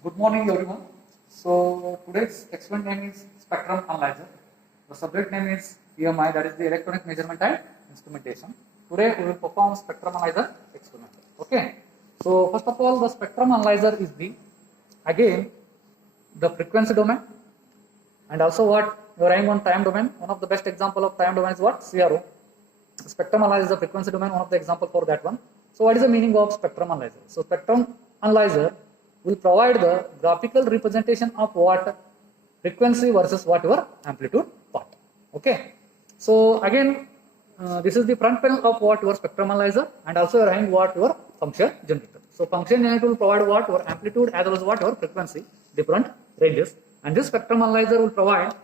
Good morning, everyone. So today's experiment name is spectrum analyzer. The subject name is EMI, that is the electronic measurement and instrumentation. Today we will perform spectrum analyzer experiment. Okay. So first of all, the spectrum analyzer is the frequency domain, and also what you are having on time domain. One of the best example of time domain is what? CRO. Spectrum analyzer is the frequency domain, one of the example for that one. So what is the meaning of spectrum analyzer? So spectrum analyzer will provide the graphical representation of what frequency versus what your amplitude part. Okay. So again, this is the front panel of what your spectrum analyzer, and also you are having what your function generator. So function generator will provide what your amplitude as well as what your frequency, different ranges, and this spectrum analyzer will provide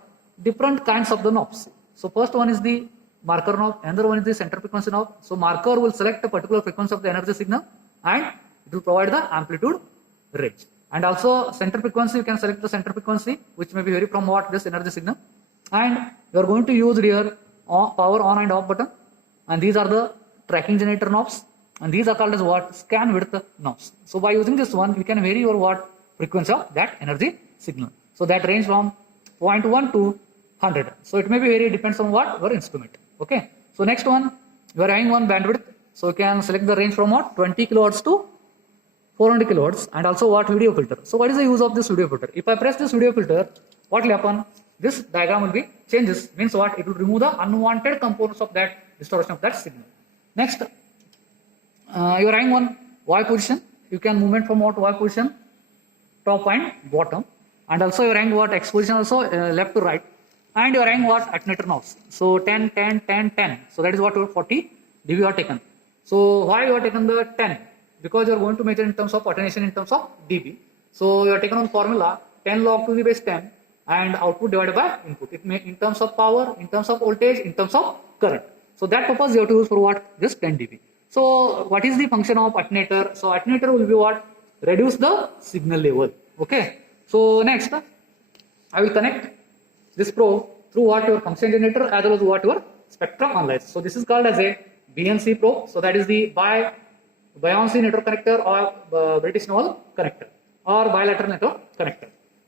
different kinds of the knobs. So first one is the marker knob, another one is the center frequency knob. So marker will select a particular frequency of the energy signal and it will provide the amplitude range. And also center frequency, you can select the center frequency which may be vary from what this energy signal, and you are going to use here power on and off button, and these are the tracking generator knobs, and these are called as what? Scan width knobs. So by using this one, you can vary your what frequency of that energy signal. So that range from 0.1 to 100. So it may be vary, depends on what your instrument. Okay. So next one, you are having one bandwidth. So you can select the range from what? 20 kilohertz to 400 kilohertz, and also what? Video filter. So what is the use of this video filter? If I press this video filter, what will happen? This diagram will be changes, means what? It will remove the unwanted components of that distortion of that signal. Next, you are having one Y position. You can movement from what? Y position, top and bottom, and also you are having what? X position also, left to right, and you are having what? Attenuator knobs. So 10, 10, 10, 10. So that is what your 40 dB you are taken. So why you are taken the 10? Because you are going to measure in terms of attenuation in terms of dB. So you are taken on formula 10 log to the base 10 and output divided by input. It may in terms of power, in terms of voltage, in terms of current. So that purpose you have to use for what? This 10 dB. So what is the function of attenuator? So attenuator will be what? Reduce the signal level. Okay. So next, I will connect this probe through what? Your function generator as well as what? Your spectrum analyzer. So this is called as a BNC probe. So that is the Beyonce network connector or British Novel connector or bilateral network connector.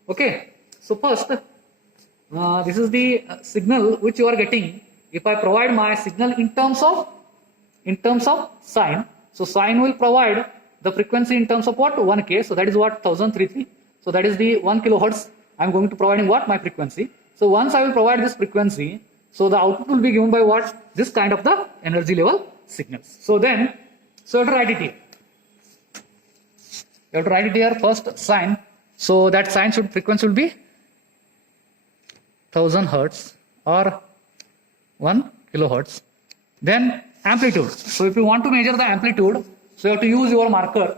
Okay. So first, this is the signal which you are getting. If I provide my signal in terms of sine, so sine will provide the frequency in terms of what? 1K. So that is what? 1033. So that is the 1 kilohertz. I am going to providing what? My frequency. So once I will provide this frequency, so the output will be given by what? This kind of the energy level signals. So then, so you have to write it here. You have to write it here first sine. So that sine frequency will be 1000 hertz or 1 kilohertz. Then amplitude. So if you want to measure the amplitude, so you have to use your marker,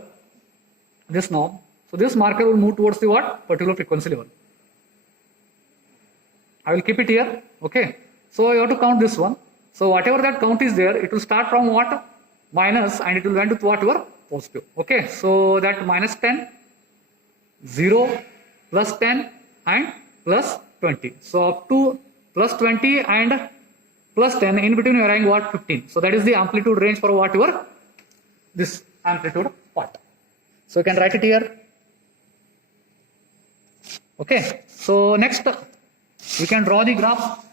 this knob. So this marker will move towards the what? Particular frequency level. I will keep it here. Okay. So you have to count this one. So whatever that count is there, it will start from what? Minus, and it will went to what? Your positive. Okay. So that minus 10, 0, plus 10 and plus 20. So up to plus 20 and plus 10, in between you are having what? 15. So that is the amplitude range for what? Your this amplitude part. So you can write it here. Okay. So next, we can draw the graph.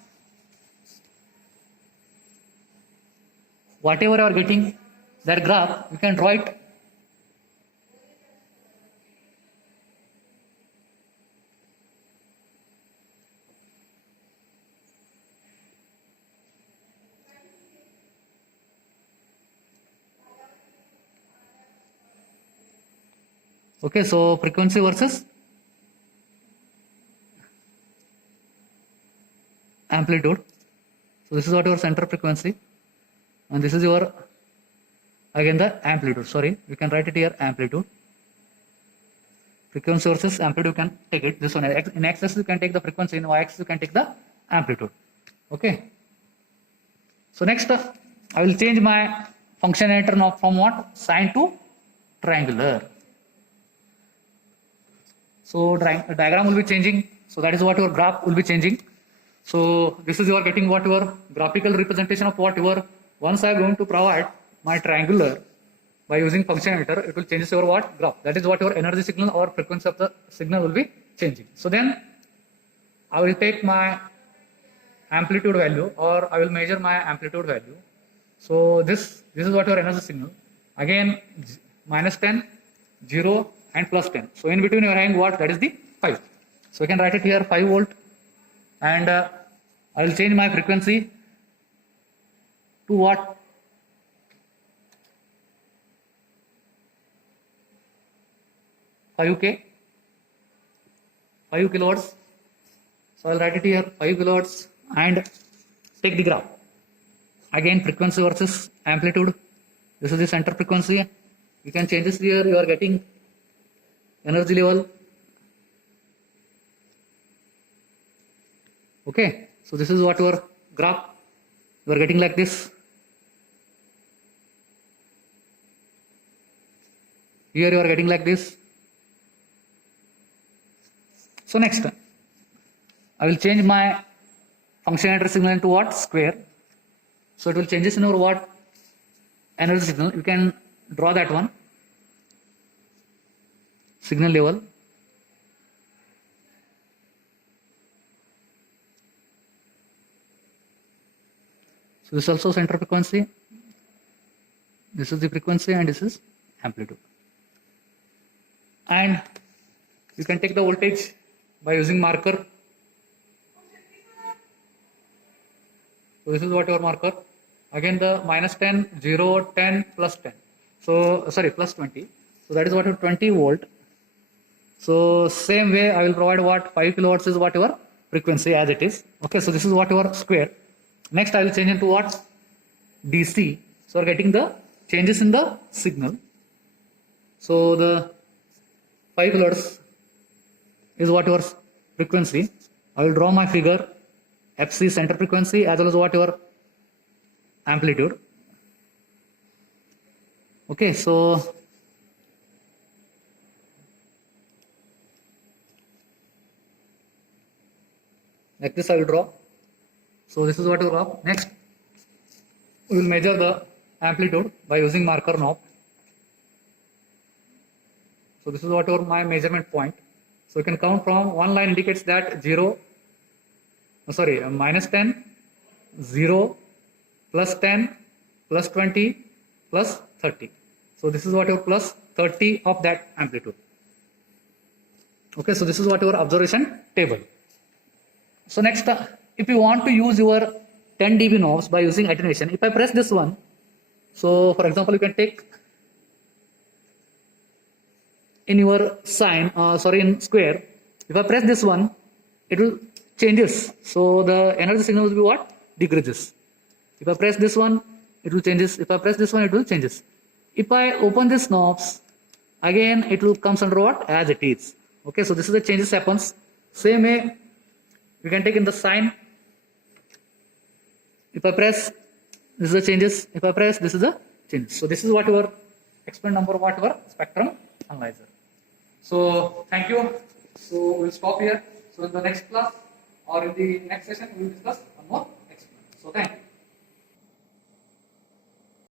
Whatever you are getting, that graph, you can draw it. Okay, so frequency versus amplitude. So this is what your center frequency, and this is your again the amplitude. Sorry, you can write it here amplitude. Frequency versus amplitude, you can take it this one. In x-axis you can take the frequency, in y-axis you can take the amplitude. Okay. So next, I will change my function generator now from what? Sine to triangular. So diagram will be changing. So that is what your graph will be changing. So this is you are getting what your graphical representation of what your once I am going to provide my triangular. by using functionator, it will change your what? Graph. That is what your energy signal or frequency of the signal will be changing. So then I will take my amplitude value, or I will measure my amplitude value. So this is what your energy signal. Again, -10, 0 and +10. So in between you are having what? That is the 5. So you can write it here 5 volt, and I will change my frequency to what? 5K, 5 kilohertz. So I will write it here 5 kilohertz and take the graph. Again, frequency versus amplitude. This is the center frequency. You can change this here. You are getting energy level. Okay, so this is what your graph. You are getting like this. Here you are getting like this. So next, I will change my functionator signal into what? Square. So it will change this in our what? Energy signal. You can draw that one. Signal level. So this is also center frequency. This is the frequency and this is amplitude. And you can take the voltage by using marker. So this is what your marker. Again the -10, 0, 10, +10. So sorry, +20. So that is what your 20 volt. So same way I will provide what? 5 kilohertz is what your frequency as it is. Okay, so this is what your square. Next I will change into what? DC. So we are getting the changes in the signal. So the 5 kilohertz is what your frequency. I will draw my figure. FC center frequency as well as what your amplitude. Okay, so like this I will draw. So this is what you draw. Next, we will measure the amplitude by using marker knob. So this is what my measurement point. So you can count from one line indicates that -10, 0, +10, +20, +30. So this is what your +30 of that amplitude. Okay, so this is what your observation table. So next, if you want to use your 10 dB knobs by using attenuation, if I press this one, so for example, you can take in your sine, in square, if I press this one, it will changes. So the energy signal will be what? Decreases. If I press this one, it will changes. If I press this one, it will changes. If I open these knobs, again it will comes under what? As it is. Okay, so this is the changes happens. Same way, we can take in the sine. If I press, this is the changes. If I press, this is the changes. So this is what your experiment number, what your spectrum analyzer. So thank you. So we'll stop here. So in the next class or in the next session, we will discuss one more experiment. So thank you.